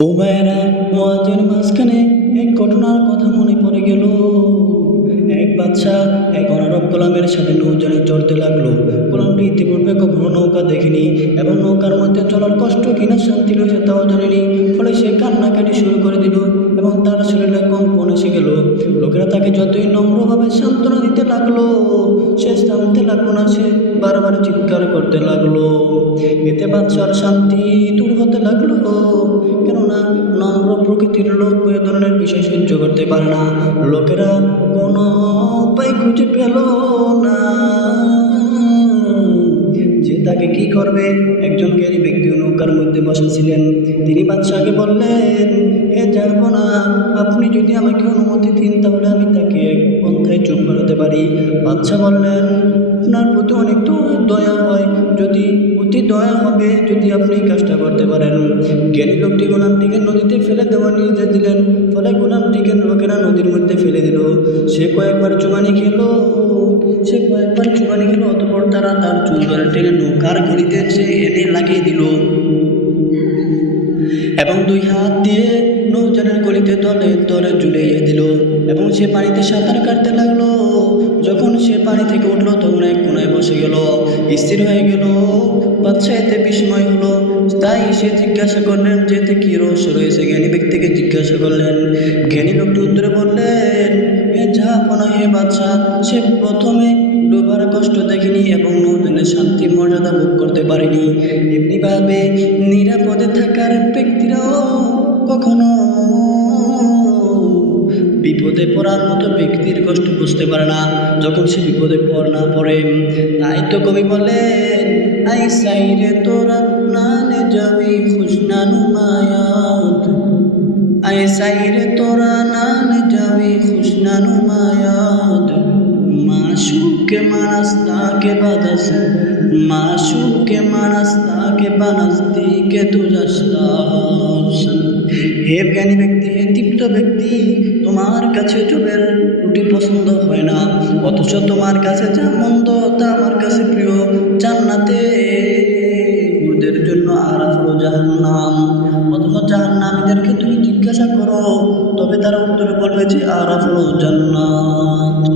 ওয়াজের মাঝখানে এক ঘটনার কথা মনে পড়ে গেল। এক বাচ্চা এক অনারব গোলামের সাথে নৌজানে চড়তে লাগল। গোলামটি ইতিপূর্বে কখনো নৌকা দেখেনি এবং নৌকার মধ্যে চলার কষ্ট কিনা শান্তি রয়েছে তাও জানেনি। লোকেরা তাকে যতই নম্রভাবে সান্ত্বনা দিতে লাগল, সে থামতে লাগল না, সে বারবার চিৎকার করতে লাগল। এতে বাচ্চার শান্তি দূর হতে লাগল, কেননা নম্র প্রকৃতির লোক এ ধরনের বিষয় সহ্য করতে পারে না। লোকেরা কোনো উপায় খুঁজে পেল না। কি করবে একজন জ্ঞানী ব্যক্তি নৌকার মধ্যে বসেছিলেন। তিনি বাদশাহকে বললেন, এ যাব না আপনি যদি আমাকে অনুমতি দিন, তাহলে আমি তাকে এক পন্থায় চুপ করাতে পারি। বাদশাহ বললেন, আপনার প্রতি অনেক তো দয়া হয়। যদি অতি দয়া হবে, যদি আপনি কাজটা করতে পারেন। জ্ঞানী লোকটি গোলামটিকে নদীতে ফেলে দেওয়ার নির্দেশ দিলেন। ফলে গোলামটিকে লোকেরা নদীর মধ্যে ফেলে দিল। সে কয়েকবার চুমানি খেলো, সে কয়েকবার চুমানি খেলো তারা তার চুল ধরে টেনে নৌকার গড়িতে সে এনে লাগিয়ে দিল। এবং দুই হাত দিয়ে নৌজানের গলিতে দলে তলে ঝুলিয়ে দিল। এবং সে পানিতে সাঁতার কাটতে লাগল। যখন সে পানি থেকে উঠল, তখন এক কোনায় বসে গেল। স্থির হয়ে গেল। বাচ্চা এতে বিস্ময় হলো। তাই সে জিজ্ঞাসা করলেন যে এতে কী রহস্য রয়েছে? জ্ঞানী ব্যক্তিকে জিজ্ঞাসা করলেন। জ্ঞানী লোকটি উত্তরে বললেন, এ যা আপনা হে বাচ্চা সে প্রথমে ডোবার কষ্ট দেখেনি এবং নৌজনের শান্তি মর্যাদা ভোগ করতে পারেনি। এমনিভাবে নিরাপদে থাকার ব্যক্তিরাও কখনো বিপদে পড়ার মতো ব্যক্তির কষ্ট বুঝতে পারে না। যখন সে বিপদে পড়, না পড়ে, তাই তো কবি বলে, আই সাইরে তোরা, নানে যাবি খুশনানু মায়াত। আই সাইরে তোরা, নানে যাবি খুশনানু মায়াত। মাশুকে মানাস তাকে বাদাস মাশুকে মানাস তাকে বানাস দিকে তুজাস হে জ্ঞানী ব্যক্তি হে তৃপ্ত ব্যক্তি তোমার কাছে চোখের রুটি পছন্দ হয় না। অথচ তোমার কাছে যা মন্দ, তা আমার কাছে প্রিয়। জান্নাতে ওদের জন্য আরাফ হলো জাহান্নাম। অথচ জাহান্নামীদেরকে তুমি জিজ্ঞাসা করো, তবে তারা উত্তরে বলবে যে আরাফ হলো জান্নাত।